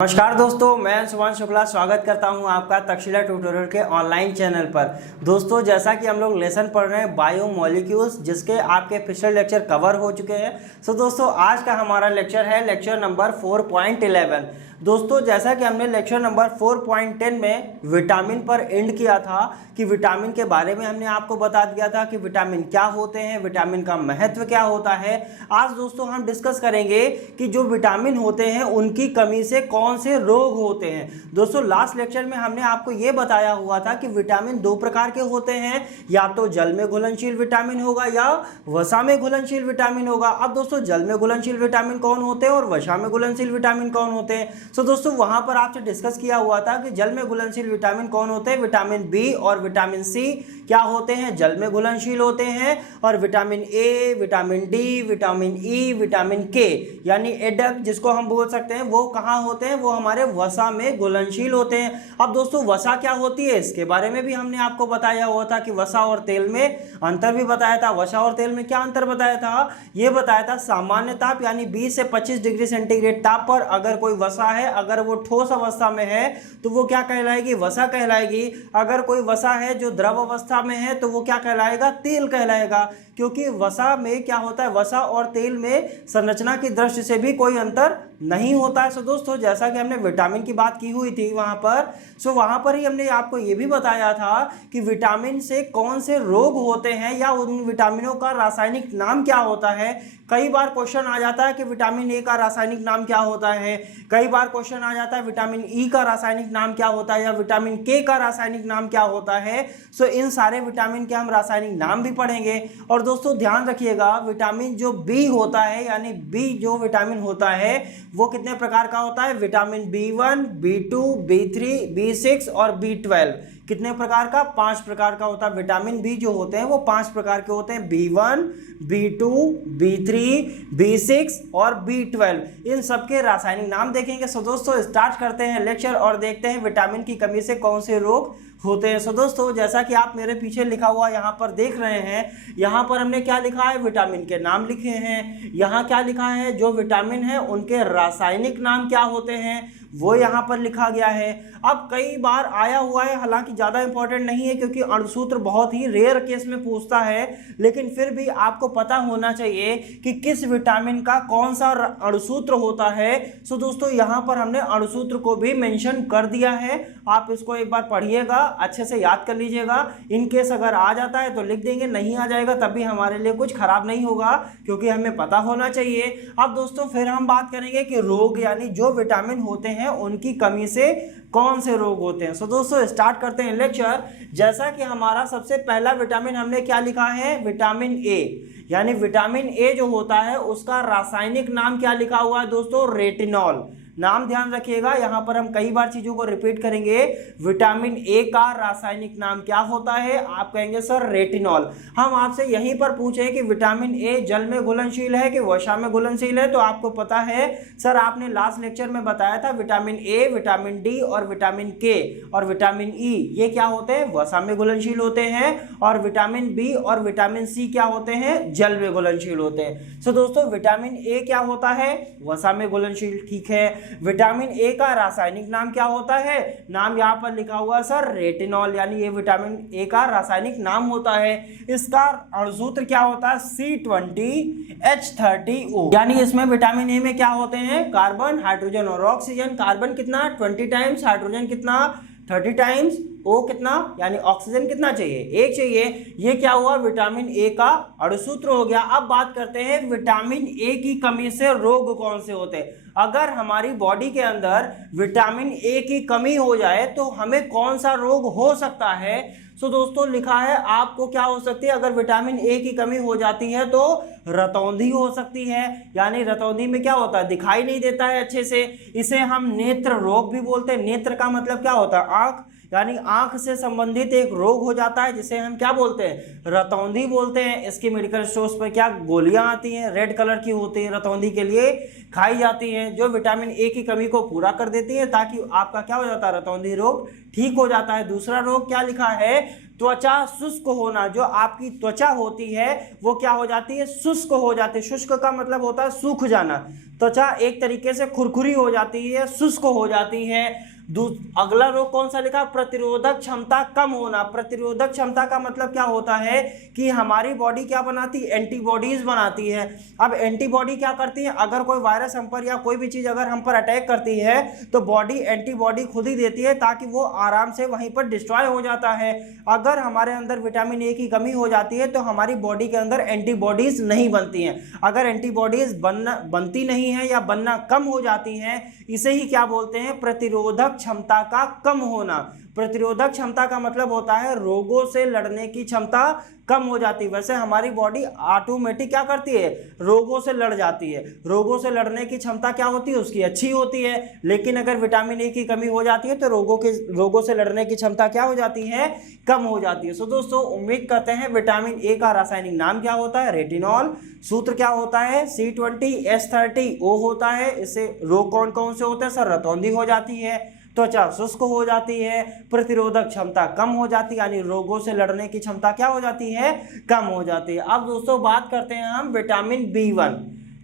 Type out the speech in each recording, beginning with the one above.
नमस्कार दोस्तों, मैं शुभांशु शुक्ला स्वागत करता हूं आपका तक्षशिला ट्यूटोरियल के ऑनलाइन चैनल पर। दोस्तों, जैसा कि हम लोग लेसन पढ़ रहे हैं बायोमोलिक्यूल्स, जिसके आपके पिछले लेक्चर कवर हो चुके हैं। सो दोस्तों, आज का हमारा लेक्चर है लेक्चर नंबर 4.11। दोस्तों, जैसा कि हमने लेक्चर नंबर 4.10 में विटामिन पर एंड किया था कि विटामिन के बारे में हमने आपको बता दिया था कि विटामिन क्या होते हैं, विटामिन का महत्व क्या होता है। आज दोस्तों हम डिस्कस करेंगे कि जो विटामिन होते हैं उनकी कमी से कौन से रोग होते हैं। दोस्तों, लास्ट लेक्चर में हमने आपको यह बताया हुआ था कि विटामिन दो प्रकार के होते हैं, या तो जल में घुलनशील विटामिन होगा या वसा में घुलनशील विटामिन होगा। अब दोस्तों, जल में घुलनशील विटामिन कौन होते हैं और वसा में घुलनशील विटामिन कौन होते हैं। सो दोस्तों, वहां पर आपसे डिस्कस किया हुआ था कि जल में घुलनशील विटामिन कौन होते हैं। विटामिन बी और विटामिन सी क्या होते हैं, जल में घुलनशील होते हैं। और vitamin A, vitamin D, vitamin E, vitamin के यानी एडक जिसको हम बोल सकते हैं, वो कहाँ होते हैं, वो हमारे वसा में घुलनशील होते हैं। अब दोस्तों, वसा क्या होती है इसके बारे में भी हमने आपको बताया हुआ था कि वसा और तेल में अंतर भी बताया था। वसा और तेल में क्या अंतर बताया था, ये बताया था सामान्य ताप यानी 20 से 25 डिग्री सेंटीग्रेड ताप पर अगर कोई वसा है, अगर वो ठोस अवस्था में है तो वो क्या कहलाएगी, वसा कहलाएगी। अगर कोई वसा है जो द्रव अवस्था में है तो वो क्या कहलाएगा, तेल कहलाएगा। क्योंकि वसा में क्या होता है, वसा और तेल में संरचना की दृष्टि से भी कोई अंतर नहीं होता है। सो दोस्तों, जैसा कि हमने विटामिन की बात की हुई थी वहां पर, सो वहां पर ही हमने आपको ये भी बताया था कि विटामिन से कौन से रोग होते हैं या उन विटामिनों का रासायनिक नाम क्या होता है। कई बार क्वेश्चन आ जाता है कि विटामिन ए का रासायनिक नाम क्या होता है, कई बार क्वेश्चन आ जाता है विटामिन ई का रासायनिक नाम क्या होता है या विटामिन के का रासायनिक नाम क्या होता है। सो इन सारे विटामिन के हम रासायनिक नाम भी पढ़ेंगे। और दोस्तों ध्यान रखिएगा, विटामिन जो बी होता है यानी बी जो विटामिन होता है वो कितने प्रकार का होता है, vitamin B1, B2, B3, B6 और B12। कितने प्रकार का, 5 प्रकार का होता है। विटामिन बी जो होते हैं वो 5 प्रकार के होते हैं, B1, B2, B3, B6 और B12। इन सबके रासायनिक नाम देखेंगे। सो दोस्तों, स्टार्ट करते हैं लेक्चर और देखते हैं विटामिन की कमी से कौन से रोग होते हैं। सो दोस्तों, जैसा कि आप मेरे पीछे लिखा हुआ यहाँ पर देख रहे हैं, यहाँ पर हमने क्या लिखा है, विटामिन के नाम लिखे हैं। यहाँ क्या लिखा है, जो विटामिन है उनके रासायनिक नाम क्या होते हैं वो यहाँ पर लिखा गया है। अब कई बार आया हुआ है, हालांकि ज़्यादा इंपॉर्टेंट नहीं है क्योंकि अणुसूत्र बहुत ही रेयर केस में पूछता है, लेकिन फिर भी आपको पता होना चाहिए कि किस विटामिन का कौन सा अणुसूत्र होता है। सो दोस्तों, यहाँ पर हमने अणुसूत्र को भी मेंशन कर दिया है। आप इसको एक बार पढ़िएगा, अच्छे से याद कर लीजिएगा। इन केस अगर आ जाता है तो लिख देंगे, नहीं आ जाएगा तब भी हमारे लिए कुछ खराब नहीं होगा क्योंकि हमें पता होना चाहिए। अब दोस्तों, फिर हम बात करेंगे कि रोग यानी जो विटामिन होते हैं उनकी कमी से कौन से रोग होते हैं। सो दोस्तों, स्टार्ट करते हैं लेक्चर। जैसा कि हमारा सबसे पहला विटामिन हमने क्या लिखा है, विटामिन ए। यानी विटामिन ए जो होता है उसका रासायनिक नाम क्या लिखा हुआ है दोस्तों, रेटिनॉल। नाम ध्यान रखिएगा, यहां पर हम कई बार चीजों को रिपीट करेंगे। विटामिन ए का रासायनिक नाम क्या होता है, आप कहेंगे सर रेटिनॉल। हम आपसे यहीं पर पूछे कि विटामिन ए जल में घुलनशील है कि वसा में घुलनशील है, तो आपको पता है सर, आपने लास्ट लेक्चर में बताया था विटामिन ए, विटामिन डी और विटामिन के और विटामिन ई ये क्या होते हैं, वसा में घुलनशील होते हैं। और विटामिन बी और विटामिन सी क्या होते हैं, जल में घुलनशील होते हैं। सो दोस्तों, विटामिन ए क्या होता है, वसा में घुलनशील, ठीक है। विटामिन ए का रासायनिक नाम क्या होता है, नाम यहाँ पर लिखा हुआ सर रेटिनॉल, यानी ये विटामिन ए का रासायनिक नाम होता है। इसका अणुसूत्र क्या होता है, C20H30O। यानी इसमें विटामिन ए में क्या होते हैं, कार्बन, हाइड्रोजन और ऑक्सीजन। कार्बन कितना 20 टाइम्स, हाइड्रोजन कितना 30 टाइम्स, ओ कितना यानी ऑक्सीजन कितना चाहिए, 1 चाहिए। ये क्या हुआ, विटामिन ए का अणुसूत्र हो गया। अब बात करते हैं विटामिन ए की कमी से रोग कौन से होते हैं। अगर हमारी बॉडी के अंदर विटामिन ए की कमी हो जाए तो हमें कौन सा रोग हो सकता है। सो दोस्तों, लिखा है आपको क्या हो सकती है, अगर विटामिन ए की कमी हो जाती है तो रतौंधी हो सकती है। यानी रतौंधी में क्या होता है, दिखाई नहीं देता है अच्छे से, इसे हम नेत्र रोग भी बोलते हैं। नेत्र का मतलब क्या होता है, आंख, यानी आंख से संबंधित एक रोग हो जाता है जिसे हम क्या बोलते हैं, रतौंधी बोलते हैं। इसकी मेडिकल स्टोर्स पर क्या गोलियां आती हैं, रेड कलर की होती है, रतौंधी के लिए खाई जाती हैं, जो विटामिन ए की कमी को पूरा कर देती है, ताकि आपका क्या हो जाता है, रतौंधी रोग ठीक हो जाता है। दूसरा रोग क्या लिखा है, त्वचा शुष्क होना, जो आपकी त्वचा होती है वो क्या हो जाती है, शुष्क हो जाती है। शुष्क का मतलब होता है सूख जाना, त्वचा एक तरीके से खुरखुरी हो जाती है, शुष्क हो जाती है। अगला रोग कौन सा लिखा, प्रतिरोधक क्षमता कम होना। प्रतिरोधक क्षमता का मतलब क्या होता है कि हमारी बॉडी क्या बनाती है, एंटीबॉडीज बनाती है। अब एंटीबॉडी क्या करती है, अगर कोई वायरस हम पर या कोई भी चीज अगर हम पर अटैक करती है तो बॉडी एंटीबॉडी खुद ही देती है ताकि वो आराम से वहीं पर डिस्ट्रॉय हो जाता है। अगर हमारे अंदर विटामिन ए की कमी हो जाती है तो हमारी बॉडी के अंदर एंटीबॉडीज नहीं बनती हैं। अगर एंटीबॉडीज बनती नहीं है या बनना कम हो जाती हैं, इसे ही क्या बोलते हैं, प्रतिरोधक क्षमता का कम होना। प्रतिरोधक क्षमता का मतलब होता है रोगों से लड़ने की क्षमता कम हो जाती है। वैसे हमारी बॉडी ऑटोमेटिक क्या करती है, रोगों से लड़ जाती है। रोगों से लड़ने की क्षमता क्या होती है, उसकी अच्छी होती है। लेकिन अगर विटामिन ए की कमी हो जाती है तो रोगों से लड़ने की क्षमता क्या हो जाती है, कम हो जाती है। सो दोस्तों उम्मीद करते हैं विटामिन ए का रासायनिक नाम क्या होता है, रेटिनॉल। सूत्र क्या होता है, C20H30O होता है। इससे रोग कौन कौन से होते हैं सर, रतौंधी हो जाती है, त्वचा शुष्क हो जाती है, प्रतिरोधक क्षमता कम हो जाती है, यानी रोगों से लड़ने की क्षमता क्या हो जाती है, कम हो जाती है। अब दोस्तों बात करते हैं हम विटामिन B1।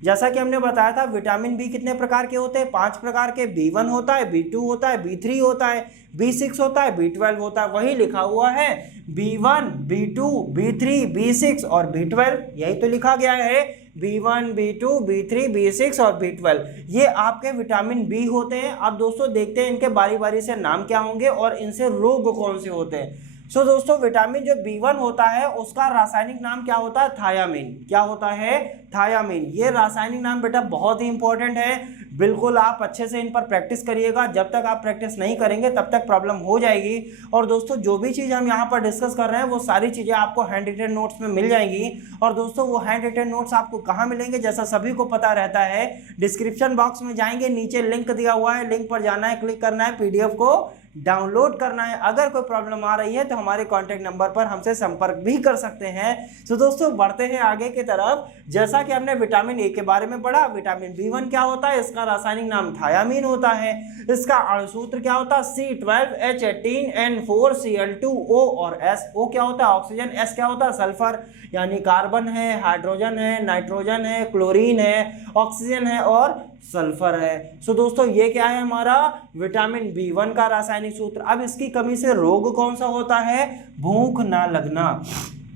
जैसा कि हमने बताया था विटामिन बी कितने प्रकार के होते हैं, 5 प्रकार के। B1 होता है, B2 होता है, B3 होता है, B6 होता है, B12 होता है। वही लिखा हुआ है B1, B2, B3, B6 और B12, यही तो लिखा गया है B1, B2, B3, B6 और B12। ये आपके विटामिन बी होते हैं। अब दोस्तों देखते हैं इनके बारी बारी से नाम क्या होंगे और इनसे रोग कौन से होते हैं। सो दोस्तों विटामिन जो B1 होता है उसका रासायनिक नाम क्या होता है, थायामीन। क्या होता है, थायामीन। ये रासायनिक नाम बेटा बहुत ही इंपॉर्टेंट है, बिल्कुल आप अच्छे से इन पर प्रैक्टिस करिएगा। जब तक आप प्रैक्टिस नहीं करेंगे तब तक प्रॉब्लम हो जाएगी। और दोस्तों जो भी चीज़ हम यहाँ पर डिस्कस कर रहे हैं वो सारी चीज़ें आपको हैंड रिटन नोट्स में मिल जाएंगी। और दोस्तों वो हैंड रिटन नोट्स आपको कहाँ मिलेंगे, जैसा सभी को पता रहता है डिस्क्रिप्शन बॉक्स में जाएंगे, नीचे लिंक दिया हुआ है, लिंक पर जाना है, क्लिक करना है, PDF को डाउनलोड करना है। अगर कोई प्रॉब्लम आ रही है तो हमारे कॉन्टैक्ट नंबर पर हमसे संपर्क भी कर सकते हैं। तो दोस्तों बढ़ते हैं आगे की तरफ। जैसा कि हमने विटामिन ए के बारे में पढ़ा, विटामिन B1 क्या होता है, इसका रासायनिक नाम थायामीन होता है। इसका अणुसूत्र क्या होता है, C12H18N4Cl2O और SO क्या होता है, ऑक्सीजन। S क्या होता है, सल्फर, यानी कार्बन है, हाइड्रोजन है, नाइट्रोजन है, क्लोरीन है, ऑक्सीजन है और सल्फर है। सो दोस्तों ये क्या है, हमारा विटामिन B1 का रासायनिक सूत्र। अब इसकी कमी से रोग कौन सा होता है, भूख ना लगना।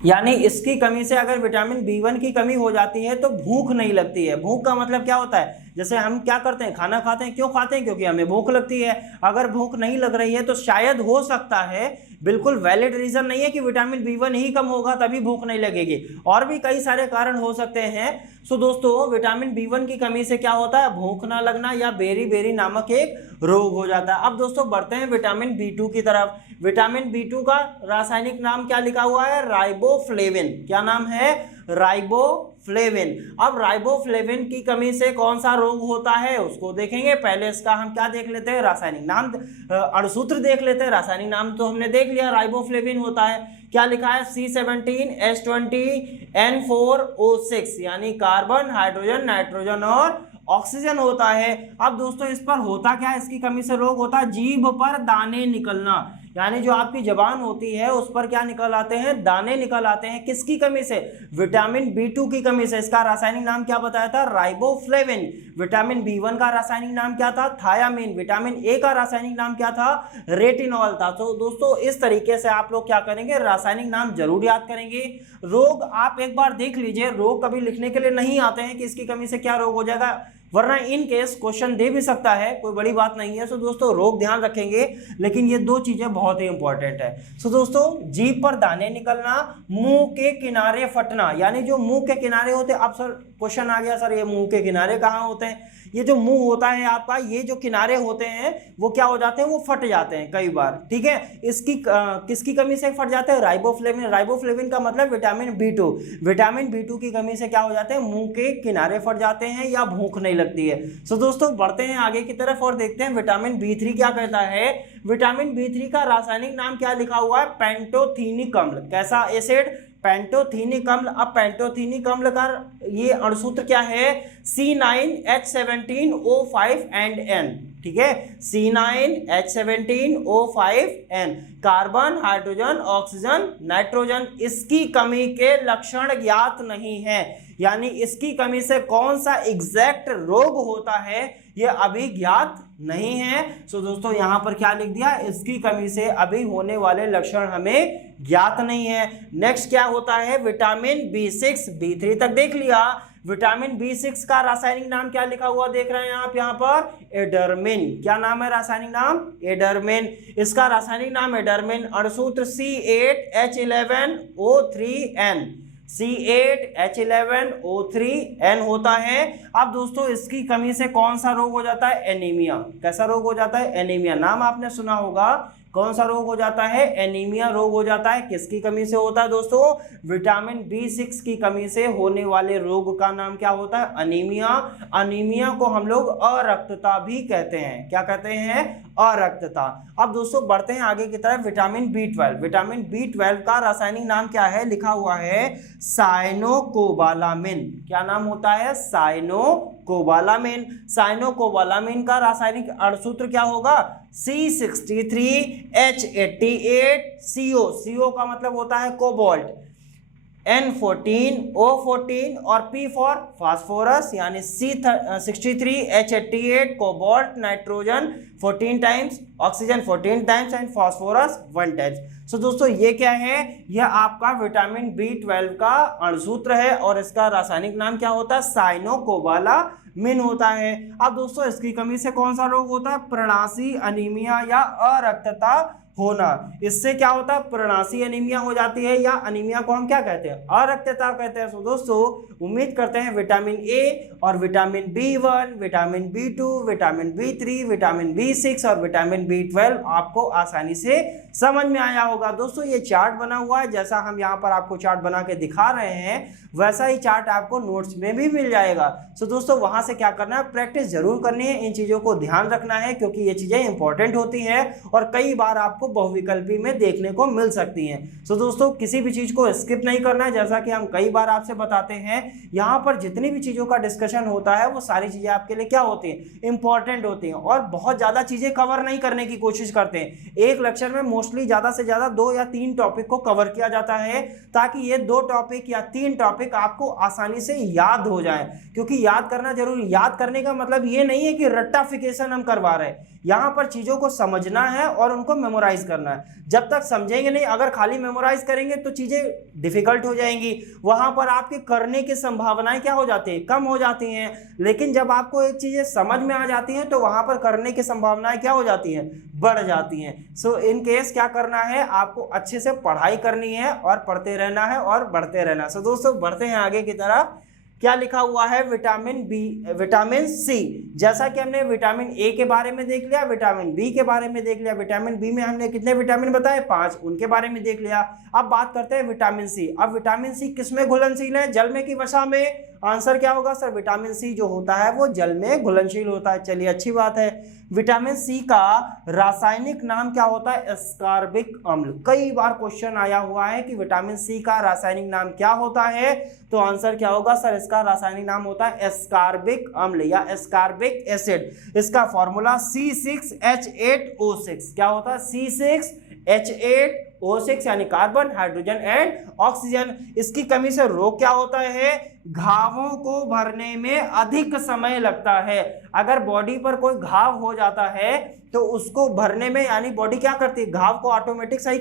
यानी इसकी कमी से अगर विटामिन B1 की कमी हो जाती है तो भूख नहीं लगती है। भूख का मतलब क्या होता है, जैसे हम क्या करते हैं, खाना खाते हैं, क्यों खाते हैं, क्योंकि हमें भूख लगती है। अगर भूख नहीं लग रही है तो शायद हो सकता है, बिल्कुल वैलिड रीजन नहीं है कि विटामिन B1 ही कम होगा तभी भूख नहीं लगेगी, और भी कई सारे कारण हो सकते हैं। सो दोस्तों विटामिन B1 की कमी से क्या होता है, भूख ना लगना या बेरी नामक एक रोग हो जाता है। अब दोस्तों बढ़ते हैं विटामिन B2 की तरफ। विटामिन B2 का रासायनिक नाम क्या लिखा हुआ है, राइबोफ्लेविन। क्या नाम है, राइबोफ्लेविन। अब राइबोफ्लेविन की कमी से कौन सा रोग होता है उसको देखेंगे। पहले इसका हम क्या देख लेते हैं, रासायनिक नाम, अणुसूत्र देख लेते हैं। रासायनिक नाम तो हमने देख लिया, राइबोफ्लेविन होता है। क्या लिखा है, C17H20N4O6, यानी कार्बन, हाइड्रोजन, नाइट्रोजन और ऑक्सीजन होता है। अब दोस्तों इस पर होता क्या है, इसकी कमी से रोग होता है जीभ पर दाने निकलना, यानी जो आपकी जबान होती है उस पर क्या निकल आते हैं, दाने निकल आते हैं। किसकी कमी से, विटामिन B2 की कमी से। इसका रासायनिक नाम क्या बताया था, राइबोफ्लेविन। विटामिन B1 का रासायनिक नाम क्या था, थायामीन। विटामिन ए का रासायनिक नाम क्या था, रेटिनॉल था। तो दोस्तों इस तरीके से आप लोग क्या करेंगे, रासायनिक नाम जरूर याद करेंगे। रोग आप एक बार देख लीजिए, रोग कभी लिखने के लिए नहीं आते हैं कि इसकी कमी से क्या रोग हो जाएगा, वरना इन केस क्वेश्चन दे भी सकता है, कोई बड़ी बात नहीं है। सो दोस्तों रोग ध्यान रखेंगे, लेकिन ये दो चीजें बहुत ही इंपॉर्टेंट है। सो दोस्तों जीभ पर दाने निकलना, मुंह के किनारे फटना, यानी जो मुंह के किनारे होते हैं। अब सर क्वेश्चन आ गया, सर ये मुंह के किनारे कहाँ होते हैं, ये जो मुंह होता है आपका, ये जो किनारे होते हैं वो क्या हो जाते हैं, वो फट जाते हैं कई बार, ठीक है। इसकी किसकी कमी से फट जाते हैं, राइबोफ्लेविन। राइबोफ्लेविन का मतलब विटामिन B2। विटामिन B2 की कमी से क्या हो जाते हैं, मुंह के किनारे फट जाते हैं या भूख नहीं लगती है। सो दोस्तों बढ़ते हैं आगे की तरफ और देखते हैं विटामिन B3 क्या कहता है। विटामिन B3 का रासायनिक नाम क्या लिखा हुआ है, पेंटोथेनिक अम्ल। कैसा एसिड, पेंटोथेनिक अम्ल। अब पेंटोथेनिक अम्ल का ये अणुसूत्र क्या है, C9H17O5 and N, ठीक है, C9H17O5N, carbon, hydrogen, oxygen, nitrogen. इसकी कमी के लक्षण ज्ञात नहीं है, यानी इसकी कमी से कौन सा एग्जैक्ट रोग होता है ये अभी ज्ञात नहीं है। सो दोस्तों यहां पर क्या लिख दिया, इसकी कमी से अभी होने वाले लक्षण हमें ज्ञात नहीं है। नेक्स्ट क्या होता है, विटामिन B6, B3 तक देख लिया। विटामिन B6 का रासायनिक नाम क्या लिखा हुआ देख रहे हैं आप यहाँ पर, एडर्मिन। क्या नाम है रासायनिक नाम, एडर्मिन। इसका रासायनिक नाम एडर्मिन, अणुसूत्र C8H11O3N, C8H11O3N होता है। अब दोस्तों इसकी कमी से कौन सा रोग हो जाता है, एनीमिया। कैसा रोग हो जाता है, एनीमिया। नाम आपने सुना होगा, कौन सा रोग हो जाता है, एनीमिया रोग हो जाता है। किसकी कमी से होता है दोस्तों, विटामिन B6 की कमी से होने वाले रोग का नाम क्या होता है, अनीमिया। अनीमिया को हम लोग अरक्तता भी कहते हैं। क्या कहते हैं, अरक्तता। अब दोस्तों बढ़ते हैं आगे की तरफ, विटामिन B12। विटामिन B12 का रासायनिक नाम क्या है, लिखा हुआ है साइनोकोबालामिन। क्या नाम होता है, साइनोकोबालामिन। साइनोकोबालामिन का रासायनिक अणुसूत्र क्या होगा, C63H88CO। CO का मतलब होता है कोबाल्ट, N14O14 और P फॉर फास्फोरस, यानी C63H88 cobalt, nitrogen 14 times, oxygen 14 times and phosphorus 1 times. So दोस्तों ये क्या है, यह आपका विटामिन B12 का अणुसूत्र है और इसका रासायनिक नाम क्या होता है, साइनोकोबालामिन होता है। अब दोस्तों इसकी कमी से कौन सा रोग होता है, प्रणासी अनीमिया या अरक्तता होना। इससे क्या होता है, प्रणासी अनीमिया हो जाती है, या अनीमिया को हम क्या कहते हैं, अरक्तता कहते हैं। सो दोस्तों उम्मीद करते हैं विटामिन ए और vitamin B1, vitamin B2, vitamin B3, vitamin B6 और विटामिन B12 आपको आसानी से समझ में आया होगा। दोस्तों ये चार्ट बना हुआ है, जैसा हम यहाँ पर आपको चार्ट बना के दिखा रहे हैं वैसा ही चार्ट आपको नोट्स में भी मिल जाएगा। सो दोस्तों वहां से क्या करना है, प्रैक्टिस जरूर करनी है, इन चीजों को ध्यान रखना है क्योंकि ये चीजें इंपॉर्टेंट होती हैं और कई बार आपको बहुविकल्पी में देखने को मिल सकती हैं। सो दोस्तों किसी भी चीज को स्किप नहीं करना है, जैसा कि हम कई बार आपसे बताते हैं यहाँ पर जितनी भी चीजों का डिस्कशन होता है वो सारी चीजें आपके लिए क्या होती हैं, इंपॉर्टेंट होती हैं और बहुत ज्यादा चीजें कवर नहीं करने की कोशिश करते हैं। एक लेक्चर में मोस्टली ज्यादा से ज्यादा 2 या 3 टॉपिक को कवर किया जाता है ताकि ये 2 टॉपिक या 3 टॉपिक आपको आसानी से याद हो जाए, क्योंकि याद करना जरूरी। याद करने का मतलब ये नहीं है कि रट्टाफिकेशन हम करवा रहे हैं, यहाँ पर चीजों को समझना है और उनको मेमोराइज करना है। जब तक समझेंगे नहीं, अगर खाली मेमोराइज करेंगे तो चीजें डिफिकल्ट हो जाएंगी, वहां पर आपके करने की संभावनाएं क्या हो जाती है, कम हो जाती हैं। लेकिन जब आपको एक चीजें समझ में आ जाती हैं तो वहां पर करने की संभावनाएं क्या हो जाती हैं, बढ़ जाती हैं। सो इन केस क्या करना है, आपको अच्छे से पढ़ाई करनी है और पढ़ते रहना है और बढ़ते रहना। सो दोस्तों बढ़ते हैं आगे की तरफ। क्या लिखा हुआ है, विटामिन सी। जैसा कि हमने विटामिन ए के बारे में देख लिया, विटामिन बी के बारे में देख लिया, विटामिन बी में हमने कितने विटामिन बताए, 5, उनके बारे में देख लिया। अब बात करते हैं विटामिन सी। अब विटामिन सी किसमें घुलनशील है, जल में कि वसा में? आंसर क्या होगा सर, विटामिन सी जो होता है वो जल में घुलनशील होता है। चलिए अच्छी बात है। विटामिन सी का रासायनिक नाम क्या होता है, एस्कॉर्बिक अम्ल। कई बार क्वेश्चन आया हुआ है कि विटामिन सी का रासायनिक नाम क्या होता है, तो आंसर क्या होगा सर, इसका रासायनिक नाम होता है एस्कॉर्बिक अम्ल या एस्कॉर्बिक एसिड। इसका फॉर्मूला C6H8O6 क्या होता है, C6H8O6 यानी कार्बन, हाइड्रोजन एंड ऑक्सीजन। इसकी कमी से रोग क्या होता है, घावों को भरने में अधिक समय लगता है। अगर बॉडी पर कोई घाव हो जाता है तो उसको भरने में, यानी बॉडी क्या करती है, घाव को ऑटोमेटिक सही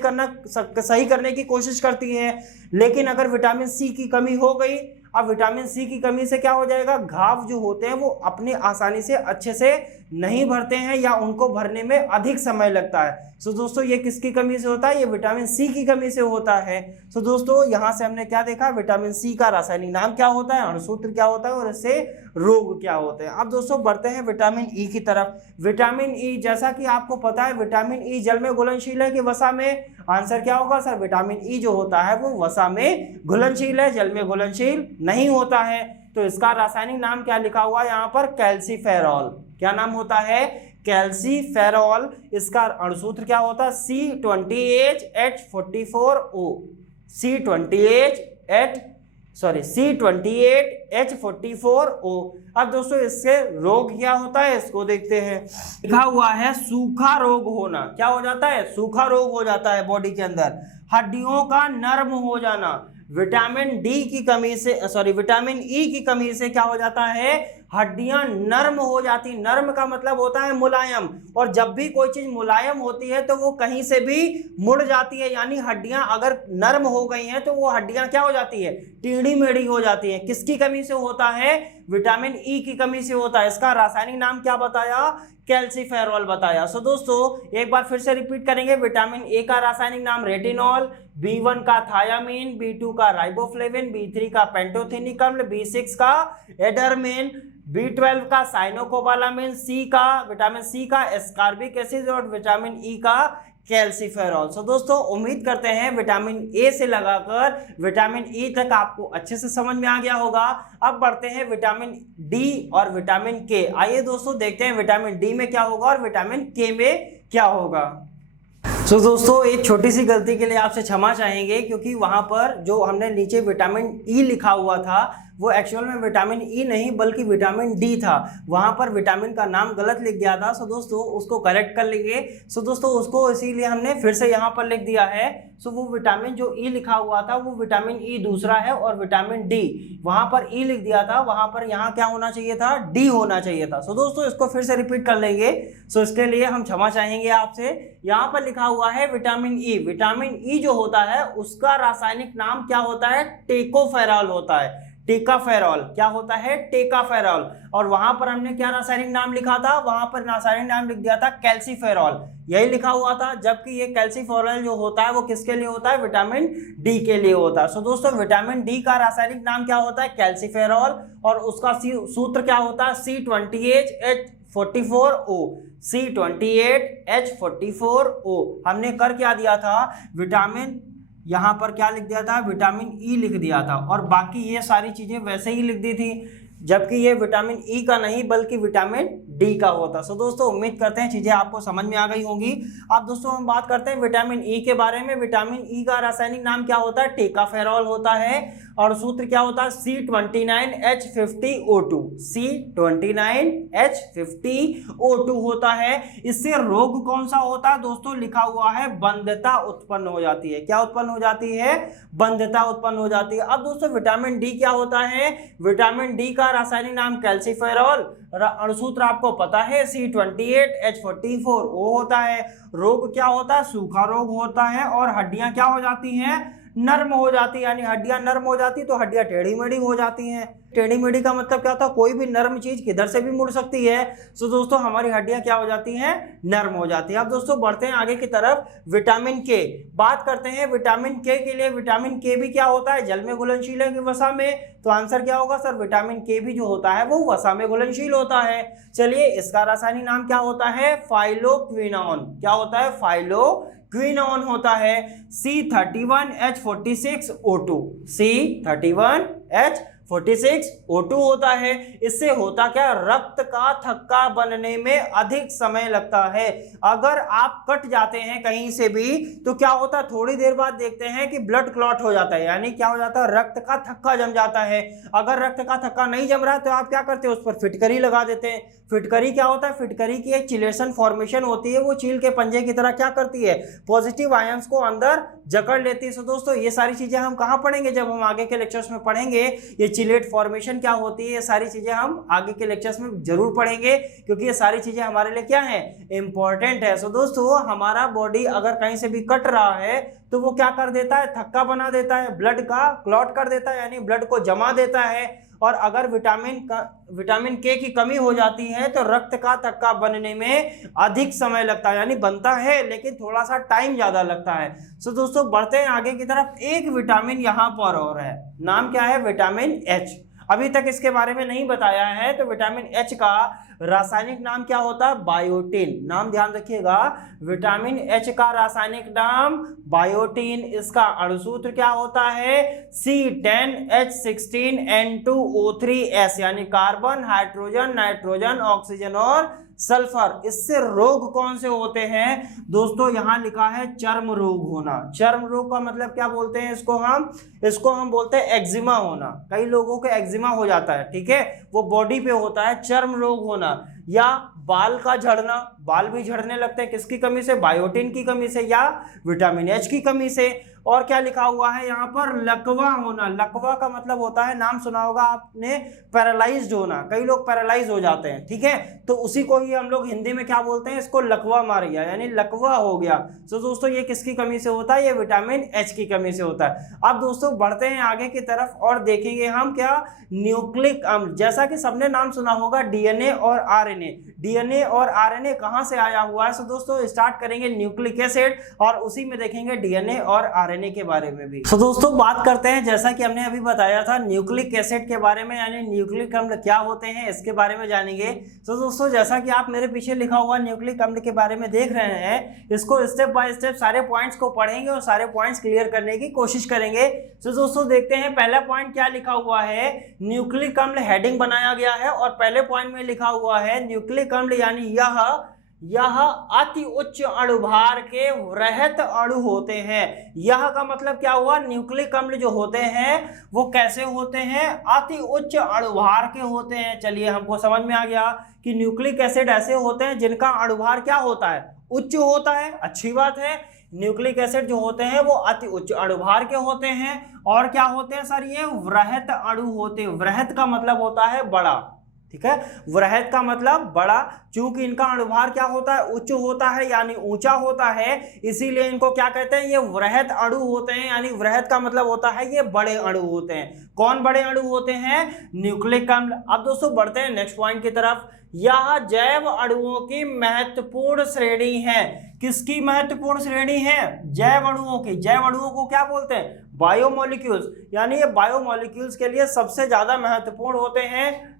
करने की कोशिश करती है। लेकिन अगर विटामिन सी की कमी हो गई, अब विटामिन सी की कमी से क्या हो जाएगा, घाव जो होते हैं वो अपनी आसानी से अच्छे से नहीं भरते हैं या उनको भरने में अधिक समय लगता है। सो दोस्तों ये किसकी कमी से होता है, ये विटामिन सी की कमी से होता है। सो दोस्तों यहां से हमने क्या देखा, विटामिन सी का रासायनिक नाम क्या होता है, अणुसूत्र क्या होता है और इससे रोग क्या होते हैं। अब दोस्तों बढ़ते हैं विटामिन ई की तरफ। विटामिन ई, जैसा कि आपको पता है विटामिन ई जल में घुलनशील है कि वसा में? आंसर क्या होगा सर, विटामिन ई जो होता है वो वसा में घुलनशील है, जल में घुलनशील नहीं होता है। तो इसका रासायनिक नाम क्या लिखा हुआ है यहाँ पर, कैल्सीफेरॉल। क्या नाम होता है, कैल्सीफेरॉल। इसका अणुसूत्र क्या होता है, C20H844O। C20H8 C28H44O। अब दोस्तों इससे रोग क्या होता है इसको देखते हैं। लिखा हुआ है सूखा रोग होना। क्या हो जाता है? सूखा रोग हो जाता है बॉडी के अंदर। हड्डियों का नर्म हो जाना। विटामिन डी की कमी से विटामिन ई की कमी से क्या हो जाता है? हड्डियां नर्म हो जाती। नर्म का मतलब होता है मुलायम, और जब भी कोई चीज मुलायम होती है तो वो कहीं से भी मुड़ जाती है। यानी हड्डियां अगर नर्म हो गई हैं तो वो हड्डियां क्या हो जाती है? टेढ़ी मेढ़ी हो जाती हैं। किसकी कमी से होता है? विटामिन ई की कमी से होता है। इसका रासायनिक नाम क्या बताया? कैल्सीफेरॉल बताया। सो दोस्तों एक बार फिर से रिपीट करेंगे। विटामिन ए का रासायनिक नाम रेटिनॉल, B1 का थायामीन, B2 का राइबोफ्लेविन, B3 का पेंटोथेनिक अम्ल, B6 का एडरमिन, B12 का साइनोकोबालामिन, विटामिन सी का एस्कॉर्बिक एसिड और विटामिन ई का कैल्सीफेरॉल। सो दोस्तों उम्मीद करते हैं विटामिन ए से लगाकर विटामिन ई तक आपको अच्छे से समझ में आ गया होगा। अब बढ़ते हैं विटामिन डी और विटामिन के। आइए दोस्तों देखते हैं विटामिन डी में क्या होगा और विटामिन के में क्या होगा। सो दोस्तों एक छोटी सी गलती के लिए आपसे क्षमा चाहेंगे, क्योंकि वहां पर जो हमने नीचे विटामिन ई लिखा हुआ था वो एक्चुअल में विटामिन ई नहीं बल्कि विटामिन डी था। वहां पर विटामिन का नाम गलत लिख गया था। सो दोस्तों उसको करेक्ट कर लेंगे। सो दोस्तों उसको इसीलिए हमने फिर से यहाँ पर लिख दिया है। सो वो विटामिन जो ई लिखा हुआ था वो विटामिन ई दूसरा है, और विटामिन डी वहां पर ई लिख दिया था, वहां पर यहाँ क्या होना चाहिए था? डी होना चाहिए था। सो दोस्तों इसको फिर से रिपीट कर लेंगे। सो इसके लिए हम क्षमा चाहेंगे आपसे। यहाँ पर लिखा हुआ है विटामिन ई। विटामिन ई जो होता है उसका रासायनिक नाम क्या होता है? टेकोफेरॉल होता है। टेकाफेरॉल क्या होता है? टेकाफेरॉल। और वहां पर हमने क्या रासायनिक नाम लिखा था? वहां पर रासायनिक नाम लिख दिया था कैल्सीफेरॉल, यही लिखा हुआ था। जबकि ये कैल्सीफेरॉल जो होता है वो किसके लिए होता है? विटामिन डी के लिए होता है। सो दोस्तों विटामिन डी का रासायनिक नाम क्या होता है? कैल्सीफेरॉल, और उसका सूत्र क्या होता है? C28H44O। C28H44O। हमने कर क्या दिया था? विटामिन यहाँ पर क्या लिख दिया था? विटामिन ई लिख दिया था, और बाकी ये सारी चीजें वैसे ही लिख दी थी, जबकि ये विटामिन ई का नहीं बल्कि विटामिन डी का होता। सो दोस्तों उम्मीद करते हैं चीजें आपको समझ में आ गई होंगी। अब दोस्तों हम बात करते हैं विटामिन ई के बारे में। विटामिन ई का रासायनिक नाम क्या होता है? टेकाफेरॉल होता है, और सूत्र क्या होता है? C29H50O2। C29H50O2 होता है। इससे रोग कौन सा होता है दोस्तों? लिखा हुआ है बंधता उत्पन्न हो जाती है। क्या उत्पन्न हो जाती है? बंधता उत्पन्न हो जाती है। अब दोस्तों विटामिन डी क्या होता है? विटामिन डी का रासायनिक नाम कैल्सीफेरॉल, अणुसूत्र आपको पता है C28H44O होता है। रोग क्या होता है? सूखा रोग होता है, और हड्डियां क्या हो जाती हैं? नर्म हो जाती है। यानी हड्डियां नर्म हो जाती तो हड्डियां टेढ़ी मेढ़ी हो जाती हैं। टेढ़ी मेढ़ी का मतलब क्या होता है? कोई भी नर्म चीज किधर से भी मुड़ सकती है। सो दोस्तों हमारी हड्डियां क्या हो जाती हैं? नर्म हो जाती है। अब दोस्तों बढ़ते हैं आगे की तरफ। विटामिन के बात करते हैं। विटामिन के लिए विटामिन के भी क्या होता है? जल में घुलनशील है कि वसा में? तो आंसर क्या होगा सर? विटामिन के भी जो होता है वो वसा में घुलनशील होता है। चलिए इसका रासायनिक नाम क्या होता है? फाइलोक्विनोन। क्या होता है? फाइलोक्विनोन होता है। C31H46O2। C31H46O2 होता है। इससे होता क्या? रक्त का थक्का बनने में अधिक समय लगता है। अगर आप कट जाते हैं कहीं से भी तो क्या होता है? थोड़ी देर बाद देखते हैं कि ब्लड क्लॉट हो जाता है, यानी क्या हो जाता है? रक्त का थक्का जम जाता है। अगर रक्त का थक्का नहीं जम रहा है तो आप क्या करते हैं? उस पर फिटकरी लगा देते हैं। फिटकरी क्या होता है? फिटकरी की एक चिलेशन फॉर्मेशन होती है, वो चील के पंजे की तरह क्या करती है? पॉजिटिव आयंस को अंदर जकड़ लेती है। सो दोस्तों ये सारी चीजें हम कहाँ पढ़ेंगे? जब हम आगे के लेक्चर्स में पढ़ेंगे ये चिलेट फॉर्मेशन क्या होती है, ये सारी चीजें हम आगे के लेक्चर्स में जरूर पढ़ेंगे, क्योंकि ये सारी चीजें हमारे लिए क्या है? इंपॉर्टेंट है। सो दोस्तों हमारा बॉडी अगर कहीं से भी कट रहा है तो वो क्या कर देता है? थक्का बना देता है, ब्लड का क्लॉट कर देता है, यानी ब्लड को जमा देता है। और अगर विटामिन के की कमी हो जाती है तो रक्त का थक्का बनने में अधिक समय लगता है, यानी बनता है लेकिन थोड़ा सा टाइम ज्यादा लगता है। सो दोस्तों बढ़ते हैं आगे की तरफ। एक विटामिन यहाँ पर और है, नाम क्या है? Vitamin H. अभी तक इसके बारे में नहीं बताया है। तो विटामिन एच का रासायनिक नाम क्या होता है? बायोटिन। नाम ध्यान रखिएगा, विटामिन एच का रासायनिक नाम बायोटिन। इसका अणुसूत्र क्या होता है? C10H16N2O3S, यानी कार्बन, हाइड्रोजन, नाइट्रोजन, ऑक्सीजन और सल्फर। इससे रोग कौन से होते हैं दोस्तों, यहां लिखा है चर्म रोग होना। चर्म रोग का मतलब क्या बोलते हैं इसको हम बोलते हैं एक्जिमा होना। कई लोगों को एक्जिमा हो जाता है, ठीक है, वो बॉडी पे होता है। चर्म रोग होना, या बाल का झड़ना, बाल भी झड़ने लगते हैं किसकी कमी से, बायोटिन की कमी से या विटामिन एच की कमी से। और क्या लिखा हुआ है यहाँ पर, लकवा होना। लकवा का मतलब होता है, नाम सुना होगा आपने, पैरालाइज्ड होना। कई लोग पैरालाइज हो जाते हैं, ठीक है, तो उसी को ही हम लोग हिंदी में क्या बोलते हैं, इसको लकवा मार गया, यानी लकवा हो गया। तो दोस्तों ये किसकी कमी से होता है, ये विटामिन एच की कमी से होता है। अब दोस्तों बढ़ते हैं आगे की तरफ और देखेंगे हम क्या, न्यूक्लिक अम्ल। जैसा कि सबने नाम सुना होगा डीएनए और आरएनए। डीएनए और आरएनए कहां से आया हुआ है, सो दोस्तों स्टार्ट करेंगे न्यूक्लिक एसिड और उसी में देखेंगे डीएनए और आरएनए के बारे में भी। तो दोस्तों बात करते हैं, जैसा कि हमने अभी बताया था न्यूक्लिक एसिड के बारे में, यानी न्यूक्लिक अम्ल क्या होते हैं इसके बारे में जानेंगे। तो दोस्तों जैसा कि आप मेरे पीछे लिखा हुआ न्यूक्लिक अम्ल के बारे में देख रहे हैं, इसको स्टेप बाय स्टेप सारे पॉइंट्स को पढ़ेंगे और सारे पॉइंट्स क्लियर करने की कोशिश करेंगे। तो दोस्तों देखते हैं पहला पॉइंट क्या लिखा हुआ है, न्यूक्लिक अम्ल हेडिंग बनाया गया है और पहले पॉइंट में लिखा हुआ है न्यूक्लिक अम्ल यानी यह अति उच्च अणुभार के वृहत अणु होते हैं। यह का मतलब क्या हुआ, न्यूक्लिक अम्ल जो होते हैं वो कैसे होते हैं, अति उच्च अणुभार के होते हैं। चलिए हमको समझ में आ गया कि न्यूक्लिक एसिड ऐसे होते हैं जिनका अणुभार क्या होता है, उच्च होता है। अच्छी बात है, न्यूक्लिक एसिड जो होते हैं वो अति उच्च अणुभार के होते हैं। और क्या होते हैं सर, ये वृहत अणु होते हैं। वृहत का मतलब होता है बड़ा, ठीक है, वृहत का मतलब बड़ा। चूंकि इनका अणुभार क्या होता है, उच्च होता है यानी ऊंचा होता है, इसीलिए इनको क्या कहते हैं, ये वृहत अणु होते हैं। यानी वृहत का मतलब होता है ये बड़े अणु होते हैं। कौन बड़े अणु होते हैं, न्यूक्लिक अम्ल। अब दोस्तों बढ़ते हैं नेक्स्ट पॉइंट की तरफ। यह जैव अणुओं की महत्वपूर्ण श्रेणी है। किसकी महत्वपूर्ण श्रेणी है, जैव अणुओं की। जैव अणुओं को क्या बोलते हैं, बायोमोलिक्यूल्स। यानी ये बायोमोलिक्यूल्स के लिए सबसे ज्यादा महत्वपूर्ण होते हैं।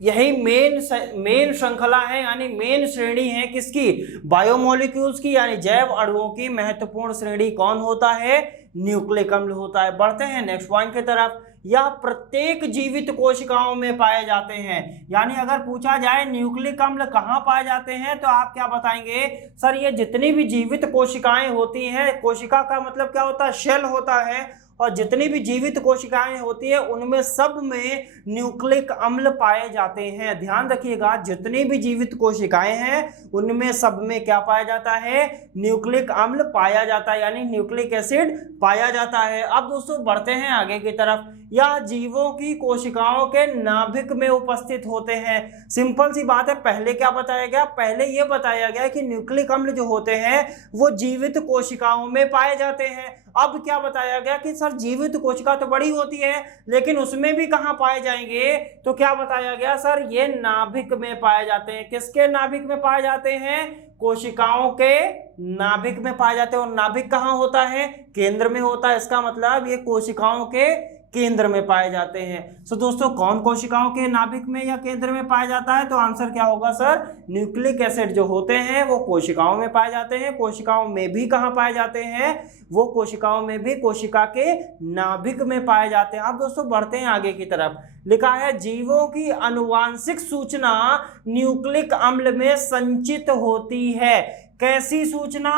यही मेन श्रृंखला है, यानी मेन श्रेणी है किसकी, बायोमोलिक्यूल्स की, यानी जैव अणुओं की महत्वपूर्ण श्रेणी कौन होता है, न्यूक्लिक अम्ल होता है। बढ़ते हैं नेक्स्ट पॉइंट की तरफ। यह प्रत्येक जीवित कोशिकाओं में पाए जाते हैं। यानी अगर पूछा जाए न्यूक्लिक अम्ल कहाँ पाए जाते हैं तो आप क्या बताएंगे, सर ये जितनी भी जीवित कोशिकाएं होती हैं, कोशिका का मतलब क्या होता है, शेल होता है, और जितनी भी जीवित कोशिकाएं होती है उनमें सब में न्यूक्लिक अम्ल पाए जाते हैं। ध्यान रखिएगा, जितनी भी जीवित कोशिकाएं हैं उनमें सब में क्या पाया जाता है, न्यूक्लिक अम्ल पाया जाता है, यानी न्यूक्लिक एसिड पाया जाता है। अब दोस्तों बढ़ते हैं आगे की तरफ। यह जीवों की कोशिकाओं के नाभिक में उपस्थित होते हैं। सिंपल सी बात है, पहले क्या बताया गया, पहले यह बताया गया कि न्यूक्लिक अम्ल जो होते हैं वो जीवित कोशिकाओं में पाए जाते हैं। अब क्या बताया गया कि सर जीवित कोशिका तो बड़ी होती है लेकिन उसमें भी कहां पाए जाएंगे, तो क्या बताया गया, सर ये नाभिक में पाए जाते हैं। किसके नाभिक में पाए जाते हैं, कोशिकाओं के नाभिक में पाए जाते हैं। और नाभिक कहां होता है, केंद्र में होता है। इसका मतलब ये कोशिकाओं के केंद्र में पाए जाते हैं। सो दोस्तों कौन कोशिकाओं के नाभिक में या केंद्र में पाया जाता है, तो आंसर क्या होगा सर, न्यूक्लिक एसिड जो होते हैं वो कोशिकाओं में पाए जाते हैं। कोशिकाओं में भी कहां पाए जाते हैं, वो कोशिकाओं में भी कोशिका के नाभिक में पाए जाते हैं। अब दोस्तों बढ़ते हैं आगे की तरफ। लिखा है जीवों की अनुवांशिक सूचना न्यूक्लिक अम्ल में संचित होती है। कैसी सूचना,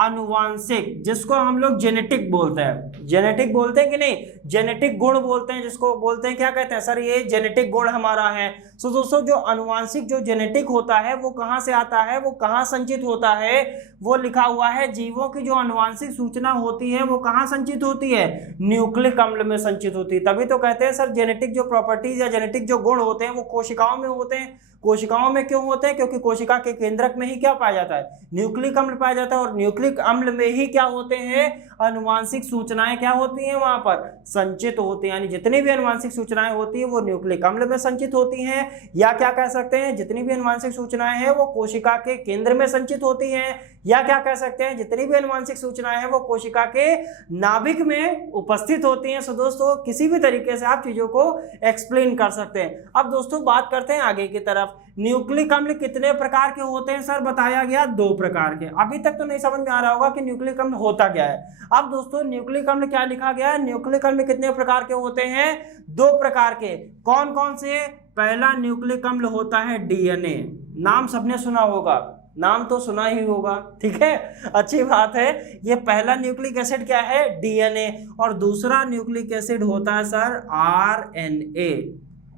अनुवांशिक, जिसको हम लोग जेनेटिक बोलते हैं। जेनेटिक बोलते हैं कि नहीं, जेनेटिक गुण बोलते हैं, जिसको बोलते हैं क्या कहते हैं, सर ये जेनेटिक गुण हमारा है। सो दोस्तों जो अनुवांशिक जो जेनेटिक होता है वो कहाँ से आता है, वो कहाँ संचित होता है, वो लिखा हुआ है जीवों की जो अनुवांशिक सूचना होती है वो कहाँ संचित होती है, न्यूक्लिक अम्ल में संचित होती है। तभी तो कहते हैं सर जेनेटिक जो प्रॉपर्टीज या जेनेटिक जो गुण होते हैं वो कोशिकाओं में होते हैं। कोशिकाओं में क्यों होते हैं, क्योंकि कोशिका के केंद्रक में ही क्या पाया जाता है, न्यूक्लिक अम्ल पाया जाता है। और न्यूक्लिक अम्ल में ही क्या होते हैं, अनुवांशिक सूचनाएं क्या होती हैं वहां पर संचित होती हैं। यानी जितनी भी अनुवांशिक सूचनाएं होती है वो न्यूक्लिक अम्ल में संचित होती हैं। या क्या कह सकते हैं, जितनी भी अनुवांशिक सूचनाएं हैं वो कोशिका के केंद्र में संचित होती हैं। या क्या कह सकते हैं, जितनी भी अनुवांशिक सूचनाएं हैं वो कोशिका के नाभिक में उपस्थित होती हैं। सो दोस्तों किसी भी तरीके से आप चीजों को एक्सप्लेन कर सकते हैं। अब दोस्तों बात करते हैं आगे की तरफ। न्यूक्लिक अम्ल कितने प्रकार के होते हैं, सर बताया गया 2 प्रकार के। अभी तक तो नहीं समझ में आ रहा होगा कि न्यूक्लिक अम्ल होता क्या है। अब दोस्तों न्यूक्लिक अम्ल क्या लिखा गया है, न्यूक्लिक अम्ल कितने प्रकार के होते हैं, 2 प्रकार के। कौन कौन से, पहला न्यूक्लिक अम्ल होता है डीएनए। नाम सबने सुना होगा, नाम तो सुना ही होगा, ठीक है, अच्छी बात है। ये पहला न्यूक्लिक एसिड क्या है, डीएनए, और दूसरा न्यूक्लिक एसिड होता है सर आरएनए।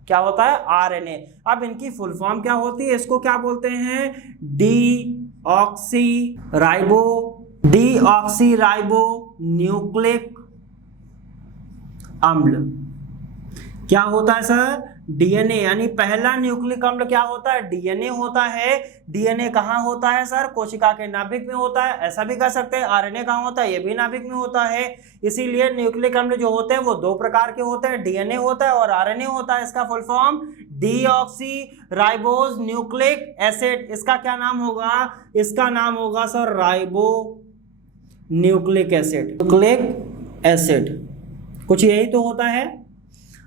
क्या होता है, आरएनए। अब इनकी फुल फॉर्म क्या होती है, इसको क्या बोलते हैं, डीऑक्सी राइबो न्यूक्लिक अम्ल। क्या होता है सर, डीएनए, यानी पहला न्यूक्लिक अम्ल क्या होता है, डीएनए होता है। डीएनए कहाँ होता है सर, कोशिका के नाभिक में होता है, ऐसा भी कह सकते हैं। आरएनए कहाँ होता है, ये भी नाभिक में होता है। इसीलिए न्यूक्लिक अम्ल जो होते हैं वो दो प्रकार के होते हैं, डीएनए होता है और आरएनए होता है। इसका full form deoxy ribose nucleic acid. इसका क्या नाम होगा, इसका नाम होगा sir ribo nucleic acid, nucleic acid, कुछ यही तो होता है,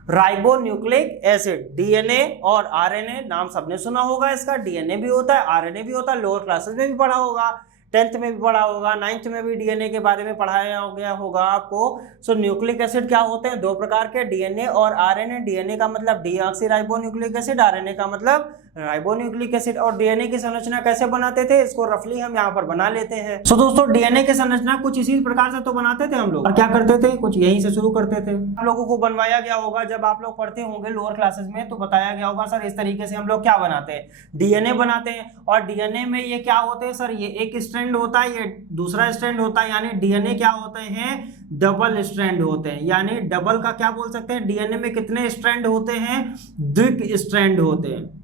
राइबो न्यूक्लिक एसिड। डीएनए और आरएनए नाम सबने सुना होगा इसका, डीएनए भी होता है, आरएनए भी होता है, लोअर क्लासेस में भी पढ़ा होगा, 10th में भी पढ़ा होगा, 9th में भी डीएनए के बारे में पढ़ाया गया होगा आपको। सो न्यूक्लिक एसिड क्या होते हैं, दो प्रकार के, डीएनए और आरएनए। डीएनए का मतलब deoxy ribo nucleic acid, RNA का मतलब राइबो न्यूक्लिक एसिड। और डीएनए की संरचना कैसे बनाते थे, इसको रफली हम यहाँ पर बना लेते हैं। सो दोस्तों डीएनए की संरचना कुछ इसी प्रकार से तो बनाते थे हम लोग, और क्या करते थे, कुछ यहीं से शुरू करते थे। आप लोगों को बनवाया गया होगा, जब आप लोग पढ़ते होंगे लोअर क्लासेस में, तो बताया गया होगा सर इस तरीके से हम लोग क्या बनाते हैं, डीएनए बनाते हैं। और डीएनए में ये क्या होते हैं सर, ये एक स्ट्रैंड होता है, ये दूसरा स्ट्रैंड होता है, यानी डीएनए क्या होते हैं, डबल स्ट्रैंड होते हैं। यानी डबल का क्या बोल सकते हैं, डीएनए में कितने स्ट्रैंड होते हैं, द्विक स्ट्रैंड होते हैं।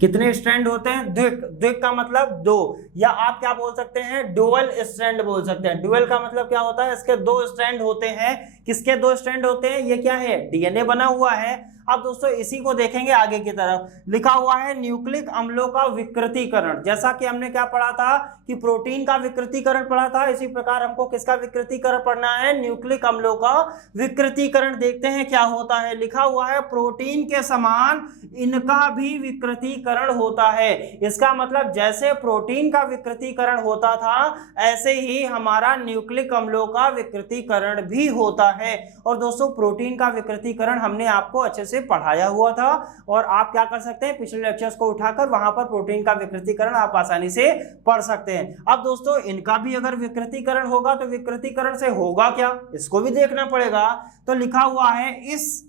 कितने स्ट्रैंड होते हैं, द्विक। द्विक का मतलब दो, या आप क्या बोल सकते हैं, डुअल स्ट्रैंड बोल सकते हैं। डुअल का मतलब क्या होता है, इसके दो स्ट्रैंड होते हैं। किसके दो स्ट्रैंड होते हैं, ये क्या है, डीएनए बना हुआ है। अब दोस्तों इसी को देखेंगे आगे की तरफ, लिखा हुआ है न्यूक्लिक अम्लों का विकृतीकरण। जैसा कि हमने क्या पढ़ा था कि प्रोटीन का विकृतीकरण पढ़ा था, इसी प्रकार हमको किसका विकृतीकरण पढ़ना है, न्यूक्लिक अम्लों का विकृतीकरण। देखते हैं क्या होता है, लिखा हुआ है प्रोटीन के समान इनका भी विकृतीकरण होता है। इसका मतलब जैसे प्रोटीन का विकृतीकरण होता था, ऐसे ही हमारा न्यूक्लिक अम्लों का विकृतीकरण भी होता है। और दोस्तों प्रोटीन का विकृतीकरण हमने आपको अच्छे से पढ़ाया हुआ था, और आप क्या कर सकते हैं, पिछले लेक्चर्स को उठाकर वहां पर प्रोटीन का विकृतीकरण आप आसानी से पढ़ सकते हैं। अब दोस्तों इनका भी अगर विकृतीकरण होगा तो विकृतीकरण से होगा क्या, इसको भी देखना पड़ेगा। तो लिखा हुआ है इस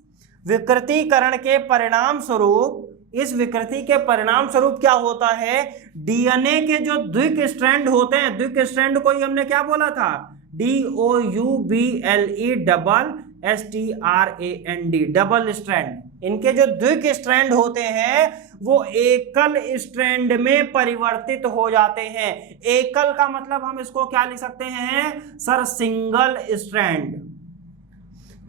विकृतीकरण के परिणाम स्वरूप, इस विकृति के परिणाम स्वरूप क्या होता है, डीएनए के जो द्विक स्ट्रैंड होते हैं, द्विक स्ट्रैंड को ही हमने क्या बोला था, DOUBLE double STRAND, double strand. इनके जो द्विक स्ट्रैंड होते हैं वो एकल स्ट्रैंड में परिवर्तित हो जाते हैं। एकल का मतलब हम इसको क्या लिख सकते हैं सर, सिंगल स्ट्रैंड।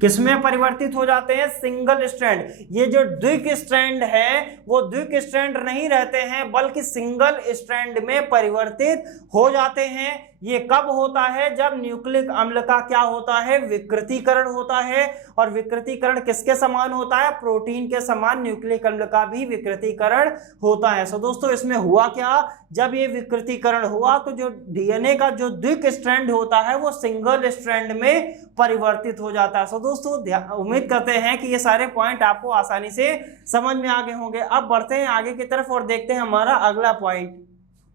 किसमें परिवर्तित हो जाते हैं, सिंगल स्ट्रैंड। ये जो द्विक स्ट्रैंड है वो द्विक स्ट्रैंड नहीं रहते हैं, बल्कि सिंगल स्ट्रैंड में परिवर्तित हो जाते हैं। ये कब होता है, जब न्यूक्लिक अम्ल का क्या होता है, विकृतीकरण होता है। और विकृतीकरण किसके समान होता है, प्रोटीन के समान न्यूक्लिक अम्ल का भी विकृतीकरण होता है। सो दोस्तों इसमें हुआ क्या, जब ये विकृतीकरण हुआ तो जो डीएनए का जो द्विक स्ट्रैंड होता है वो सिंगल स्ट्रैंड में परिवर्तित हो जाता है। सो दोस्तों उम्मीद करते हैं कि ये सारे पॉइंट आपको आसानी से समझ में आ गए होंगे। अब बढ़ते हैं आगे की तरफ और देखते हैं हमारा अगला पॉइंट।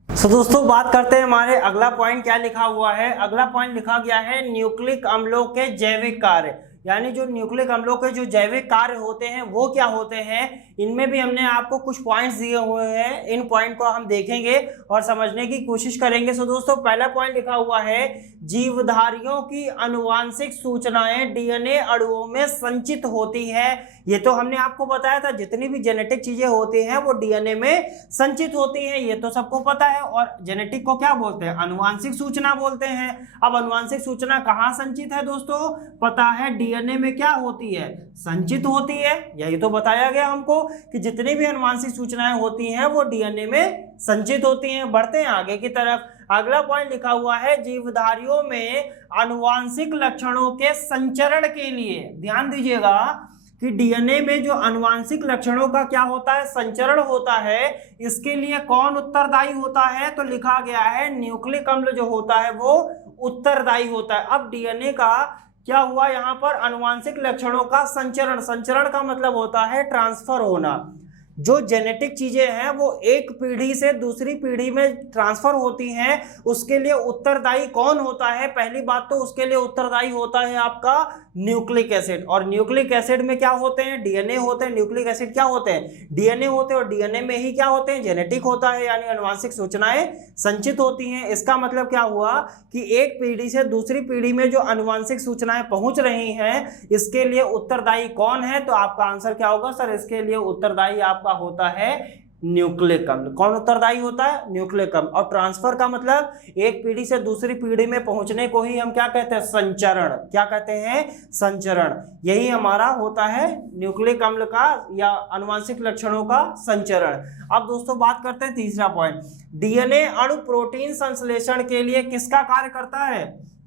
सो दोस्तों बात करते हैं हमारे अगला पॉइंट क्या लिखा हुआ है। अगला पॉइंट लिखा गया है न्यूक्लिक अम्लों के जैविक कार्य, यानी जो न्यूक्लिक अम्लों के जो जैविक कार्य होते हैं वो क्या होते हैं। इनमें भी हमने आपको कुछ पॉइंट्स दिए हुए हैं, इन पॉइंट को हम देखेंगे और समझने की कोशिश करेंगे। सो दोस्तों पहला पॉइंट लिखा हुआ है जीवधारियों की आनुवांशिक सूचनाएं डीएनए अणुओं में संचित होती है। ये तो हमने आपको बताया था, जितनी भी जेनेटिक चीजें होती हैं वो डीएनए में संचित होती हैं, ये तो सबको पता है। और जेनेटिक को क्या बोलते हैं, आनुवांशिक सूचना बोलते हैं। अब आनुवांशिक सूचना कहाँ संचित है दोस्तों, पता है डीएनए में क्या होती है, संचित होती है। यही तो बताया गया हमको कि जितनी भी आनुवांशिक सूचनाएं होती हैं वो डीएनए में संचित होती हैं। बढ़ते हैं आगे की तरफ। अगला पॉइंट लिखा हुआ है जीवधारियों में आनुवांशिक लक्षणों के संचरण के लिए, ध्यान दीजिएगा कि डीएनए में जो आनुवांशिक लक्षणों का क्या होता है, संचरण होता है, इसके लिए कौन उत्तरदायी होता है, तो लिखा गया है न्यूक्लिक अम्ल जो होता है वो उत्तरदायी होता है। अब डीएनए का क्या हुआ, यहाँ पर आनुवांशिक लक्षणों का संचरण, संचरण का मतलब होता है ट्रांसफर होना। जो जेनेटिक चीजें हैं वो एक पीढ़ी से दूसरी पीढ़ी में ट्रांसफर होती हैं, उसके लिए उत्तरदायी कौन होता है? पहली बात तो उसके लिए उत्तरदायी होता है आपका न्यूक्लिक एसिड। और न्यूक्लिक एसिड में क्या होते हैं? डीएनए होते हैं। न्यूक्लिक एसिड क्या होते हैं? डीएनए होते हैं। और डीएनए में ही क्या होते हैं? जेनेटिक होता है, यानी आनुवंशिक सूचनाएं संचित होती हैं। इसका मतलब क्या हुआ कि एक पीढ़ी से दूसरी पीढ़ी में जो आनुवंशिक सूचनाएं पहुंच रही हैं, इसके लिए उत्तरदायी कौन है? तो आपका आंसर क्या होगा सर? इसके लिए उत्तरदायी आपका होता है न्यूक्लिक अम्ल। कौन उत्तरदायी होता है? न्यूक्लिक अम्ल। और ट्रांसफर का मतलब एक पीढ़ी से दूसरी पीढ़ी में पहुंचने को ही हम क्या कहते हैं? संचरण। क्या कहते हैं? संचरण। यही हमारा होता है न्यूक्लिक अम्ल का या आनुवंशिक लक्षणों का संचरण। अब दोस्तों बात करते हैं तीसरा पॉइंट। डीएनए अणु प्रोटीन संश्लेषण के लिए किसका कार्य करता है?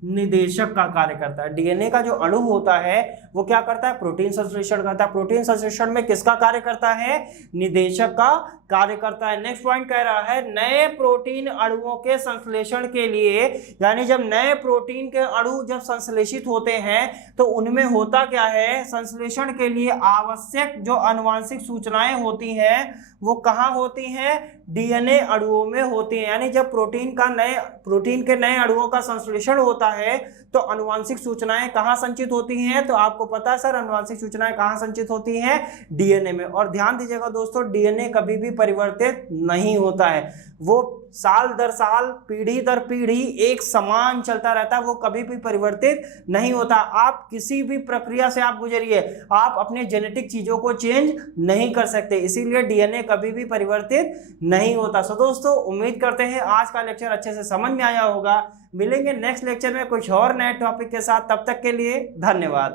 निदेशक का कार्य करता है। डीएनए का जो अणु होता है वो क्या करता है? प्रोटीन संश्लेषण करता है। प्रोटीन संश्लेषण में किसका कार्य करता है? निदेशक का कार्य करता है। नेक्स्ट पॉइंट कह रहा है नए प्रोटीन अणुओं के संश्लेषण के लिए, यानी जब नए प्रोटीन के अणु जब संश्लेषित होते हैं तो उनमें होता क्या है? संश्लेषण के लिए आवश्यक जो आनुवंशिक सूचनाएं होती हैं वो कहाँ होती हैं? डीएनए अणुओं में होती हैं। यानी जब प्रोटीन के नए अणुओं का संश्लेषण होता है तो आनुवंशिक सूचनाएं कहाँ संचित होती हैं? तो आपको पता है सर आनुवंशिक सूचनाएं कहाँ संचित होती हैं? डीएनए में। और ध्यान दीजिएगा दोस्तों, डीएनए कभी भी परिवर्तित नहीं होता है, वो साल दर साल पीढ़ी दर पीढ़ी एक समान चलता रहता है, वो कभी भी परिवर्तित नहीं होता। आप किसी भी प्रक्रिया से आप गुजरिए, आप अपने जेनेटिक चीजों को चेंज नहीं कर सकते, इसीलिए डीएनए कभी भी परिवर्तित नहीं होता। सो दोस्तों उम्मीद करते हैं आज का लेक्चर अच्छे से समझ में आया होगा। मिलेंगे नेक्स्ट लेक्चर में कुछ और नए टॉपिक के साथ, तब तक के लिए धन्यवाद।